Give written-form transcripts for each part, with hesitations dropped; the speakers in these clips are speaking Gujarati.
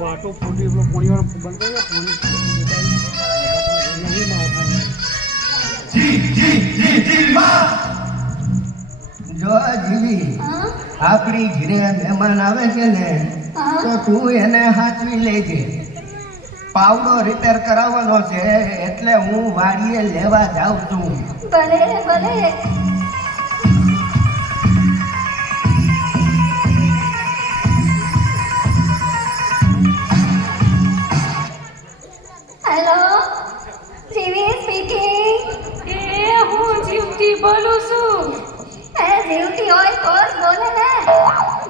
વાટો ફૂટી પેલો પાણી વાળો બંધ કરે જો જીવી આપણી ઘરે મહેમાન આવે છે ને તો તું એને હાચવી લેજે. પાવડો રિપેર કરાવવાનો છે એટલે હું વાડીએ લેવા જાઉં છું. ભલે ભલે. હેલો, જીવી સ્પીકિંગ. એ હું જીવતી બોલું છું. એ જીવતી હોય તો જ બોલે ને.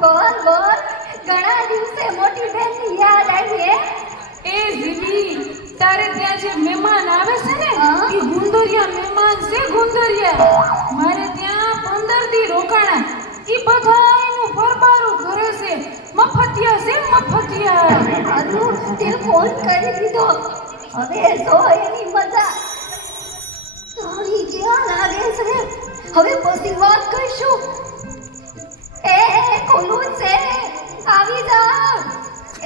બોલ બોલ. ઘણા દિવસે મોટી બેનની યાદ આવી હે. એ જીવી, તારે ત્યાં જે મહેમાન આવે છે ને હા? એ ગુંદરિયા મહેમાન છે. ગુંદરિયા મારે ત્યાં 15 દી રોકાણા. ઈ બધાયનું ભરબારું ઘરે છે. મફતિયા છે મફતિયા. આદુ તે ફોન કરી દીધો. હવે તો એની મજા. તારી ક્યાં લાગે છે? હવે પછી વાત કરીશું. એ ખોલું છે. આવી જાઓ.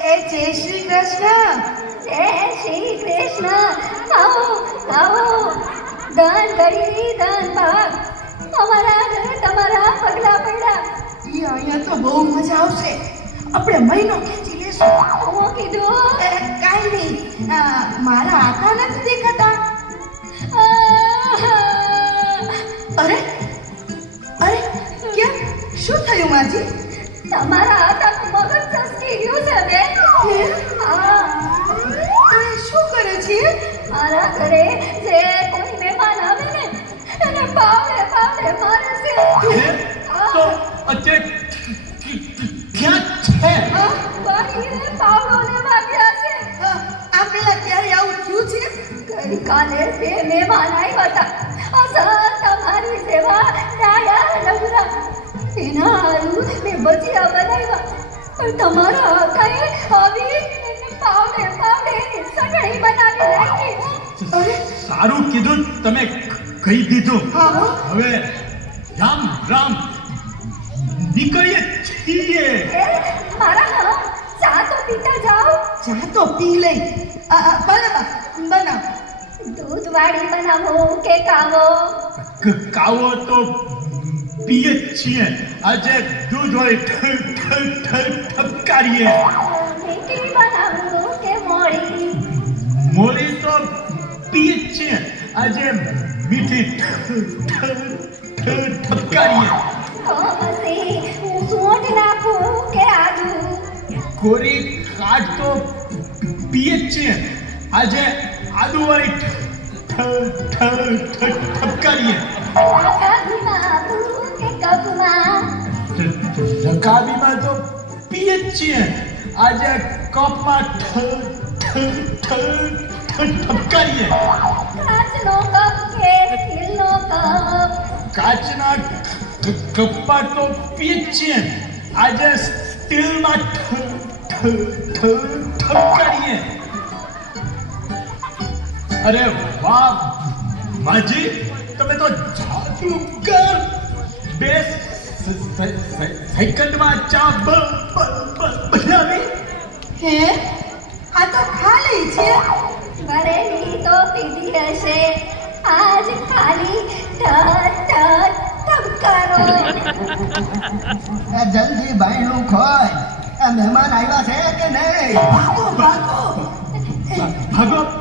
એ જય શ્રી કૃષ્ણ. જય શ્રી કૃષ્ણ. આવો આવો. ધન ઘડી ધન ભાગ. અમારા ઘરે તમારા પગલા પડ્યા. ઈ અહીંયા તો બહુ મજા આવશે. આપણે મહિનો ખેંચી લેશું. હું કીધું કાંઈ નહીં. મારા આકા નથી દેખાતા. અરે અરે કેમ? શું થયું માજી? તમારા હાથમાં મગજ ચસકી ગયું છે બેન. હા. તો એ શું કરે છે? મારા ઘરે જે કોઈ મહેમાન આવે ને એને પાવડે પાવડે મારે છે. તો અત્યારે ક્યાં છે? વાડીએ પાવડો લેવા ગયા છે. આ પેલા ક્યારે આવું થયું છે? ગઈકાલે બે મહેમાન આવ્યા હતા. અસલ તમારી સેવા ડાયા નવરા. એના હારું મેં ભજીયા બનાવ્યા. પણ તમારા હાથે આવી પાવડે પાવડે ચટણી બનાવી નાખી. અરે સારું કીધું તમે કહી દીધું. હા. હવે રામ રામ નીકળીએ છીએ. એ મારા ચા તો પીતા જાઓ. ચા તો પી લઈ. બરાબર બનાવ. દૂધ વાળી બનાવો કે કાવો? કાવો તો પીએ જ છીએ. આજે દૂધ વાળી ઠપકારીએ. મીઠી બનાવો કે મોળી? મોળી તો પીએ જ છીએ. આજે મીઠી ઠપકારીએ. તો પછી હું સૂંઠ નાખું કે આદુ? કોરી ખાટ તો પીએ જ છીએ. આજે આદુ વાળી ઠપકારીએ. રકાબીમાં આદુ કે કપમાં? રકાબીમાં તો પીએ જ છીએ. આજે કપમાં ઠપકારીએ. કાચનો કપ કે સ્ટીલનો કપ? કાચના કપમાં તો પીએ જ છીએ. આજે સ્ટીલમાં ઠપકારીએ. અરે વાહ માજી, તમે તો જાદુગર. બે સેકન્ડમાં ચા બનાવી. હે આ તો ખાલી છે. ભરેલી તો પીધી હશે. આજ ખાલી ઠપકારો. જલ્દી બાયણું ખોલ. મહેમાન આવ્યા છે કે નહીં? ભાગો ભાગો. હાલો